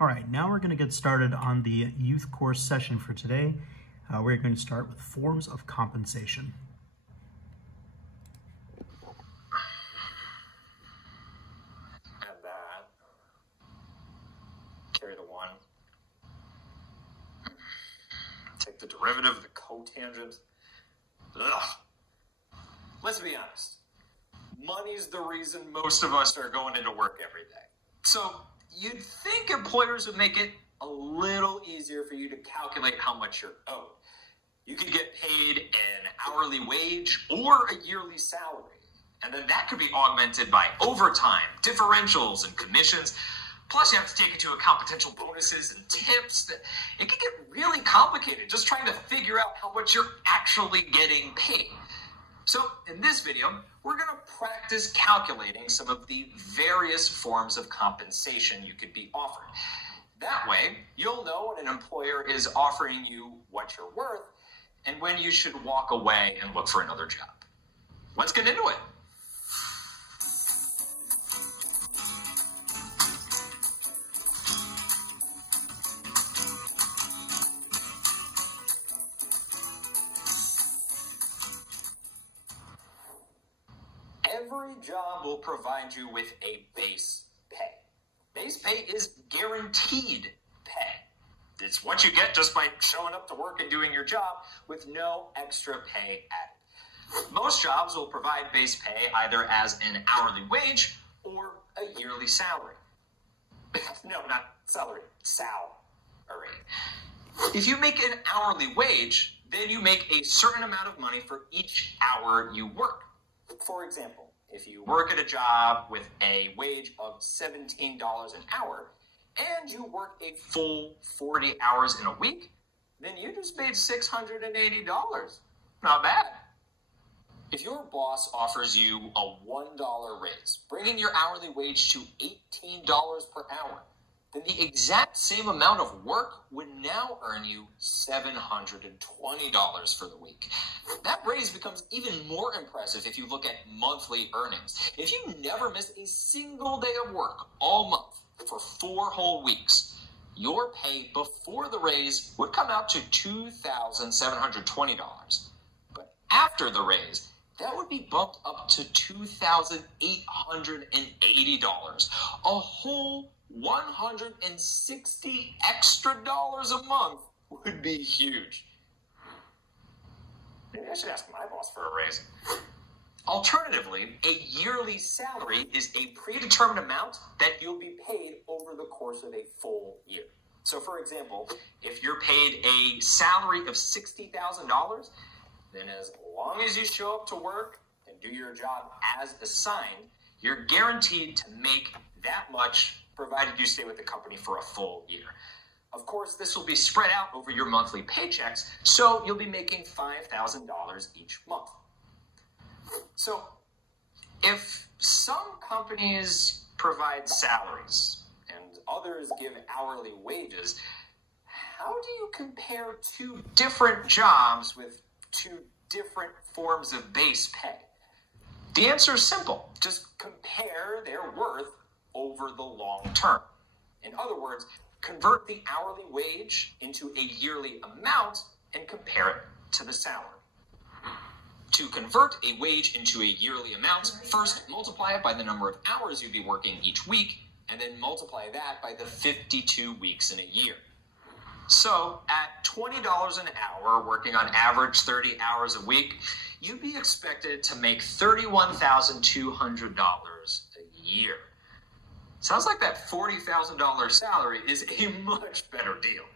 All right, now we're going to get started on the youth course session for today. We're going to start with forms of compensation. Add that. Carry the 1. Take the derivative of the cotangent. Ugh. Let's be honest. Money's the reason most of us are going into work every day. So you'd think employers would make it a little easier for you to calculate how much you're owed. You could get paid an hourly wage or a yearly salary. And then that could be augmented by overtime, differentials, and commissions. Plus, you have to take into account potential bonuses and tips. It can get really complicated just trying to figure out how much you're actually getting paid. So in this video, we're going to practice calculating some of the various forms of compensation you could be offered. That way, you'll know when an employer is offering you what you're worth and when you should walk away and look for another job. Let's get into it. Every job will provide you with a base pay. Base pay is guaranteed pay. It's what you get just by showing up to work and doing your job with no extra pay added. Most jobs will provide base pay either as an hourly wage or a yearly salary. No, not salary, salary. If you make an hourly wage, then you make a certain amount of money for each hour you work. For example, if you work at a job with a wage of $17 an hour and you work a full 40 hours in a week, then you just made $680. Not bad. If your boss offers you a $1 raise, bringing your hourly wage to $18 per hour, then the exact same amount of work would now earn you $720 for the week. That raise becomes even more impressive if you look at monthly earnings. If you never missed a single day of work all month for 4 whole weeks, your pay before the raise would come out to $2,720. But after the raise, that would be bumped up to $2,880, a whole $160 extra a month would be huge. Maybe I should ask my boss for a raise. Alternatively, a yearly salary is a predetermined amount that you'll be paid over the course of a full year. So for example, if you're paid a salary of $60,000, then as long as you show up to work and do your job as assigned, you're guaranteed to make that much provided you stay with the company for a full year. Of course, this will be spread out over your monthly paychecks, so you'll be making $5,000 each month. So, if some companies provide salaries and others give hourly wages, how do you compare 2 different jobs with 2 different forms of base pay? The answer is simple. Just compare their worth over the long term. In other words, convert the hourly wage into a yearly amount and compare it to the salary. To convert a wage into a yearly amount, first multiply it by the number of hours you'd be working each week, and then multiply that by the 52 weeks in a year. So, at $20 an hour, working on average 30 hours a week, you'd be expected to make $31,200 a year. Sounds like that $40,000 salary is a much better deal.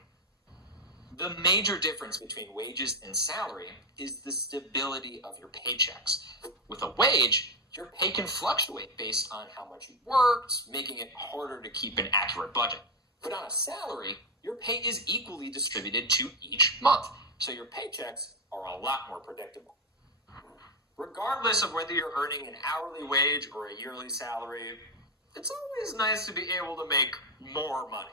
The major difference between wages and salary is the stability of your paychecks. With a wage, your pay can fluctuate based on how much you worked, making it harder to keep an accurate budget. But on a salary, your pay is equally distributed to each month, so your paychecks are a lot more predictable. Regardless of whether you're earning an hourly wage or a yearly salary, it's always nice to be able to make more money.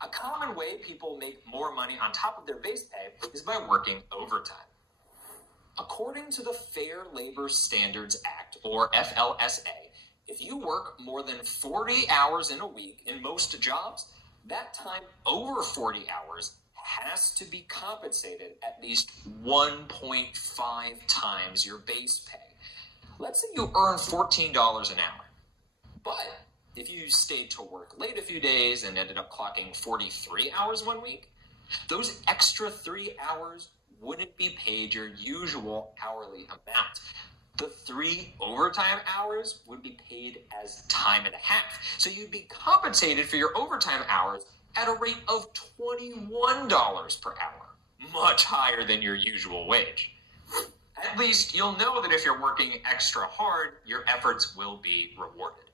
A common way people make more money on top of their base pay is by working overtime. According to the Fair Labor Standards Act, or FLSA, if you work more than 40 hours in a week in most jobs, that time over 40 hours has to be compensated at least 1.5 times your base pay. Let's say you earn $14 an hour, but if you stayed to work late a few days and ended up clocking 43 hours one week, those extra 3 hours wouldn't be paid your usual hourly amount. The 3 overtime hours would be paid as time and a half. So you'd be compensated for your overtime hours at a rate of $21 per hour, much higher than your usual wage. At least you'll know that if you're working extra hard, your efforts will be rewarded.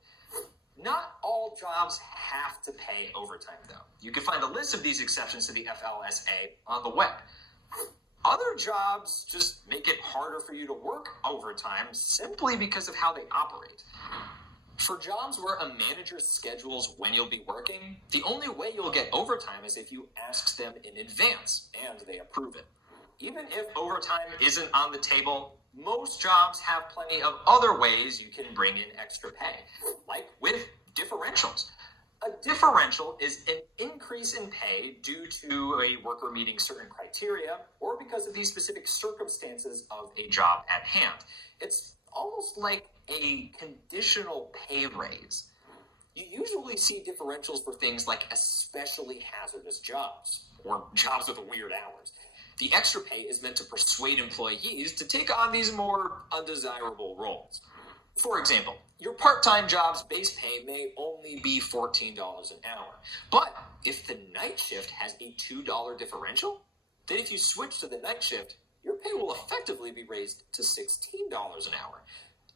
Not all jobs have to pay overtime, though. You can find a list of these exceptions to the FLSA on the web. Other jobs just make it harder for you to work overtime simply because of how they operate. For jobs where a manager schedules when you'll be working, the only way you'll get overtime is if you ask them in advance and they approve it. Even if overtime isn't on the table, most jobs have plenty of other ways you can bring in extra pay, like with differentials. A differential is an increase in pay due to a worker meeting certain criteria or because of the specific circumstances of a job at hand. It's almost like a conditional pay raise. You usually see differentials for things like especially hazardous jobs or jobs with weird hours. The extra pay is meant to persuade employees to take on these more undesirable roles. For example, your part-time job's base pay may only be $14 an hour. But if the night shift has a $2 differential, then if you switch to the night shift, your pay will effectively be raised to $16 an hour.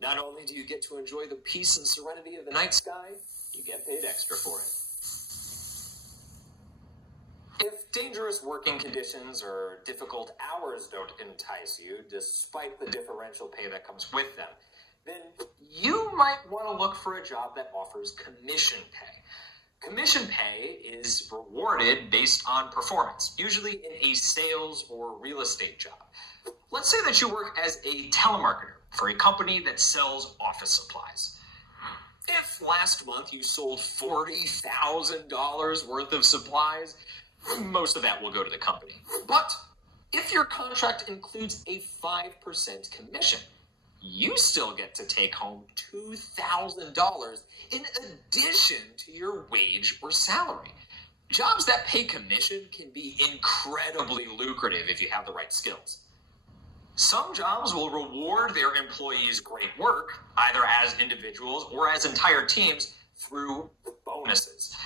Not only do you get to enjoy the peace and serenity of the night sky, you get paid extra for it. If dangerous working conditions or difficult hours don't entice you, despite the differential pay that comes with them, then you might want to look for a job that offers commission pay. Commission pay is rewarded based on performance, usually in a sales or real estate job. Let's say that you work as a telemarketer for a company that sells office supplies. If last month you sold $40,000 worth of supplies, most of that will go to the company. But if your contract includes a 5% commission, you still get to take home $2,000 in addition to your wage or salary. Jobs that pay commission can be incredibly lucrative if you have the right skills. Some jobs will reward their employees' great work, either as individuals or as entire teams, through bonuses.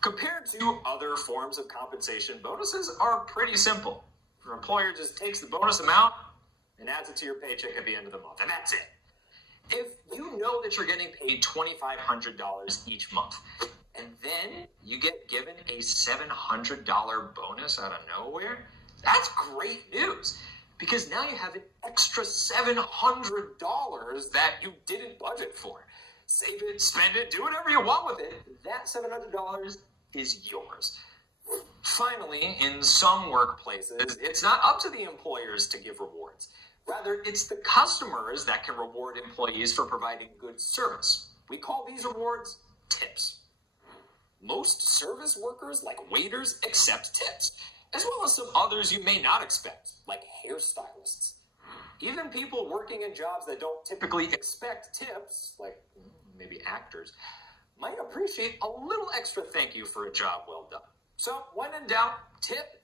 Compared to other forms of compensation, bonuses are pretty simple. Your employer just takes the bonus amount and adds it to your paycheck at the end of the month, and that's it. If you know that you're getting paid $2,500 each month, and then you get given a $700 bonus out of nowhere, that's great news, because now you have an extra $700 that you didn't budget for. Save it, spend it, do whatever you want with it. That $700 is yours. Finally, in some workplaces, it's not up to the employers to give rewards. Rather, it's the customers that can reward employees for providing good service. We call these rewards tips. Most service workers, like waiters, accept tips, as well as some others you may not expect, like hairstylists. Even people working in jobs that don't typically expect tips, like maybe actors, might appreciate a little extra thank you for a job well done. So when in doubt, tip.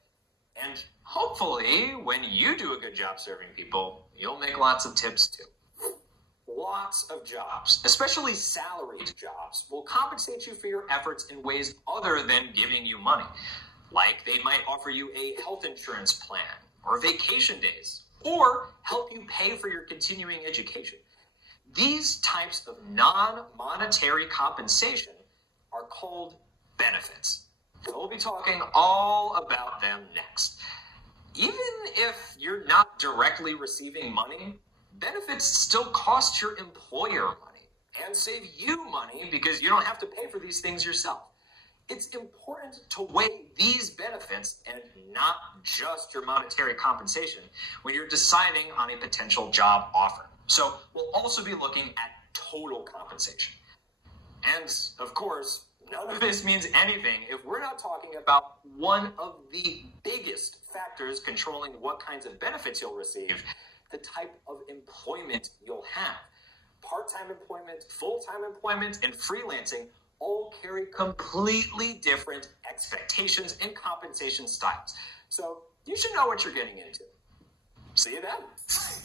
And hopefully, when you do a good job serving people, you'll make lots of tips too. Lots of jobs, especially salaried jobs, will compensate you for your efforts in ways other than giving you money. Like they might offer you a health insurance plan, or vacation days, or help you pay for your continuing education. These types of non-monetary compensation are called benefits. We'll be talking all about them next. Even if you're not directly receiving money, benefits still cost your employer money and save you money because you don't have to pay for these things yourself. It's important to weigh these benefits and not just your monetary compensation when you're deciding on a potential job offer. So we'll also be looking at total compensation. And, of course, None of this means anything if we're not talking about one of the biggest factors controlling what kinds of benefits you'll receive, the type of employment you'll have. Part-time employment, full-time employment, and freelancing all carry completely different expectations and compensation styles. So you should know what you're getting into. See you then.